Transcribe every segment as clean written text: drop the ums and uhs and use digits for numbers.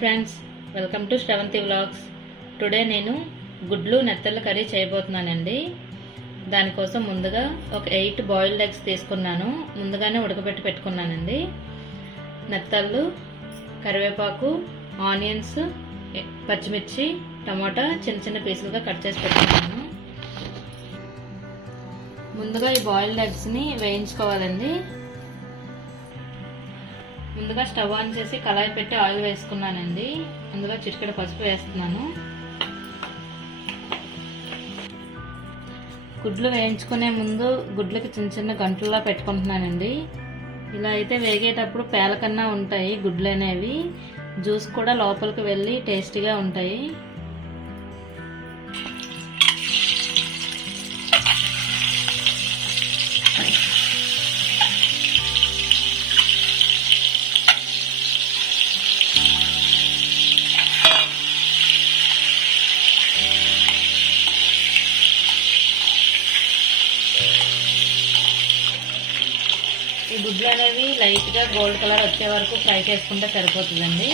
Friends, welcome to Sravanthi vlogs. Today నేను గుడ్లు నెత్తళ్ళ curry చేయబోతున్నానండి. దానికోసం ముందుగా ఒక 8 బాయిల్డ్ ఎగ్స్ తీసుకున్నాను. ముందుగానే ఉడకబెట్టి పెట్టుకున్నానండి. నెత్తళ్ళు, కరివేపాకు, ఆనియన్స్, పచ్చిమిర్చి, టమాటా చిన్న చిన్న పీసులుగా కట్ చేసి పెట్టుకున్నాను. ముందుగా ఈ బాయిల్డ్ ఎగ్స్ని వేయించుకోవాలండి. ముందుగా స్టవ్ ఆన్ చేసి కళాయి పెట్టి ఆయిల్ వేసుకున్నానండి. ముందుగా చిటికెడు పసుపు వేస్తున్నాను. గుడ్లు వేయించుకునే ముందు గుడ్లకి చిన్న చిన్న గంటల్లో పెట్టుకుంటున్నానండి. ఇలా అయితే వేగేటప్పుడు పేలకన్నా ఉంటాయి గుడ్లు అనేవి. జ్యూస్ కూడా లోపలికి వెళ్ళి టేస్టీగా ఉంటాయి. ఈ గుడ్లు అనేవి లైట్గా గోల్డ్ కలర్ వచ్చే వరకు ఫ్రై చేసుకుంటే సరిపోతుందండి.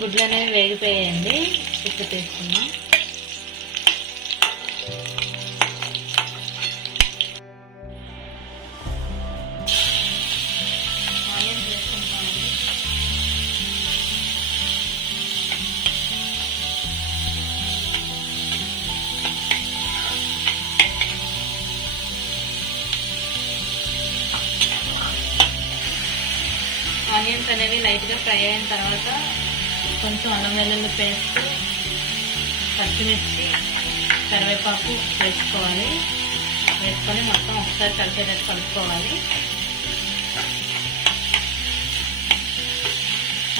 గుడ్లు అనేవి వేగిపోయాయండి. ఉప్పు తీసుకున్నాం. ఆనియన్స్ వేసుకుంటామండి. ఆనియన్స్ అనేవి లైట్గా ఫ్రై అయిన తర్వాత కొంచెం అల్లం వెల్లుల్లి పేస్ట్, పచ్చిమిర్చి, కరివేపాకు వేసుకోవాలి. వేసుకొని మొత్తం ఒకసారి కలిసేటట్టు కలుపుకోవాలి.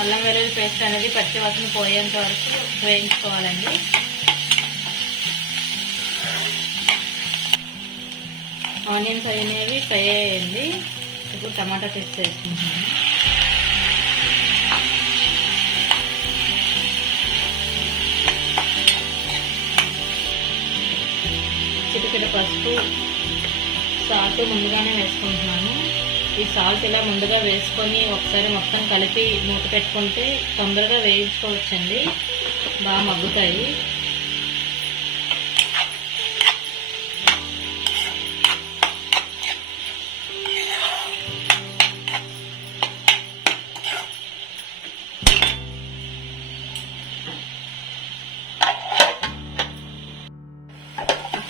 అల్లం వెల్లుల్లి పేస్ట్ అనేది పచ్చి వాసన పోయేంత వరకు వేయించుకోవాలండి. ఆనియన్స్ అనేవి ఫ్రై అయ్యండి. ఇప్పుడు టమాటా పేస్ట్ వేసుకుంటున్నాను. చిటికెడు పసుపు, సాల్ట్ ముందుగానే వేసుకుంటున్నాను. ఈ సాల్ట్ ఇలా ముందుగా వేసుకొని ఒకసారి మొత్తం కలిపి మూత పెట్టుకుంటే తొందరగా వేయించుకోవచ్చండి. బాగా మగ్గుతాయి.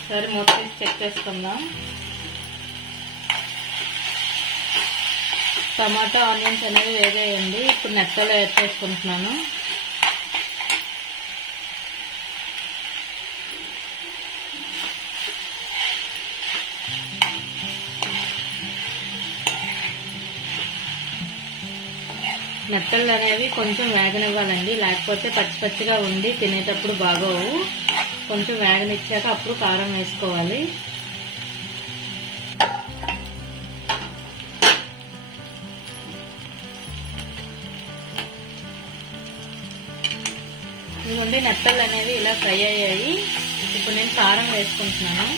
ఒకసారి మూత తీసి చెక్ చేసుకుందాం. టమాటా, ఆనియన్స్ అనేవి వేగేయండి. ఇప్పుడు నెత్తలు యాడ్ చేసుకుంటున్నాను. నెత్తళ్ళు అనేవి కొంచెం వేగనివ్వాలండి, లేకపోతే పచ్చి పచ్చిగా ఉండి తినేటప్పుడు బాగోవు. కొంచెం వేగనిచ్చాక అప్పుడు కారం వేసుకోవాలి. ఇదిగోండి, నెత్తళ్ళు అనేవి ఇలా ఫ్రై అయ్యాయి. ఇప్పుడు నేను కారం వేసుకుంటున్నాను.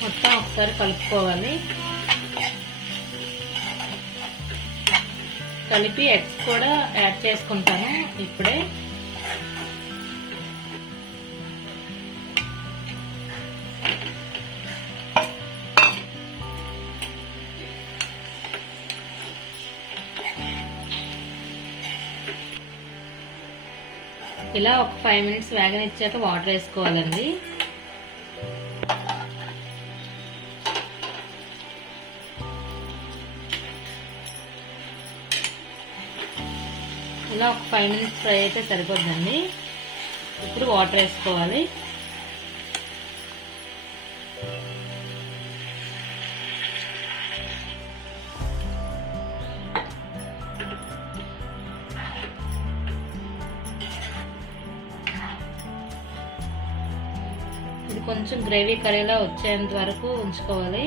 మొత్తం ఒకసారి కలుపుకోవాలి. కలిపి ఎగ్స్ కూడా యాడ్ చేసుకుంటాను ఇప్పుడే. ఇలా ఒక 5 minutes వేగనిచ్చాక వాటర్ వేసుకోవాలండి. ఇలా ఒక 5 minutes ఫ్రై అయితే సరిపోద్దండి. ఇప్పుడు వాటర్ వేసుకోవాలి. ఇది కొంచెం గ్రేవీ కర్రీలా వచ్చేంత వరకు ఉంచుకోవాలి.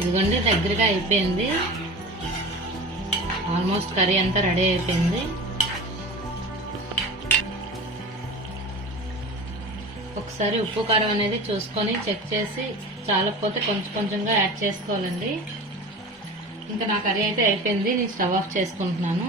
ఇదిగోండి దగ్గరగా అయిపోయింది, ఆల్మోస్ట్ కర్రీ అంతా రెడీ అయిపోయింది. ఒకసారి ఉప్పు కారం అనేది చూసుకొని చెక్ చేసి చాలకపోతే కొంచెం కొంచెంగా యాడ్ చేసుకోవాలండి. ఇంకా నా కర్రీ అయితే అయిపోయింది, నేను స్టవ్ ఆఫ్ చేసుకుంటున్నాను.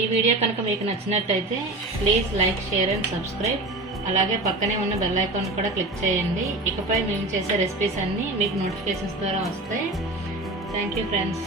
ఈ వీడియో కనుక మీకు నచ్చినట్టయితే please like, share and subscribe. అలాగే పక్కనే ఉన్న బెల్ ఐకాన్ కూడా క్లిక్ చేయండి. ఇకపై మేము చేసే రెసిపీస్ అన్నీ మీకు నోటిఫికేషన్స్ ద్వారా వస్తాయి. Thank you friends.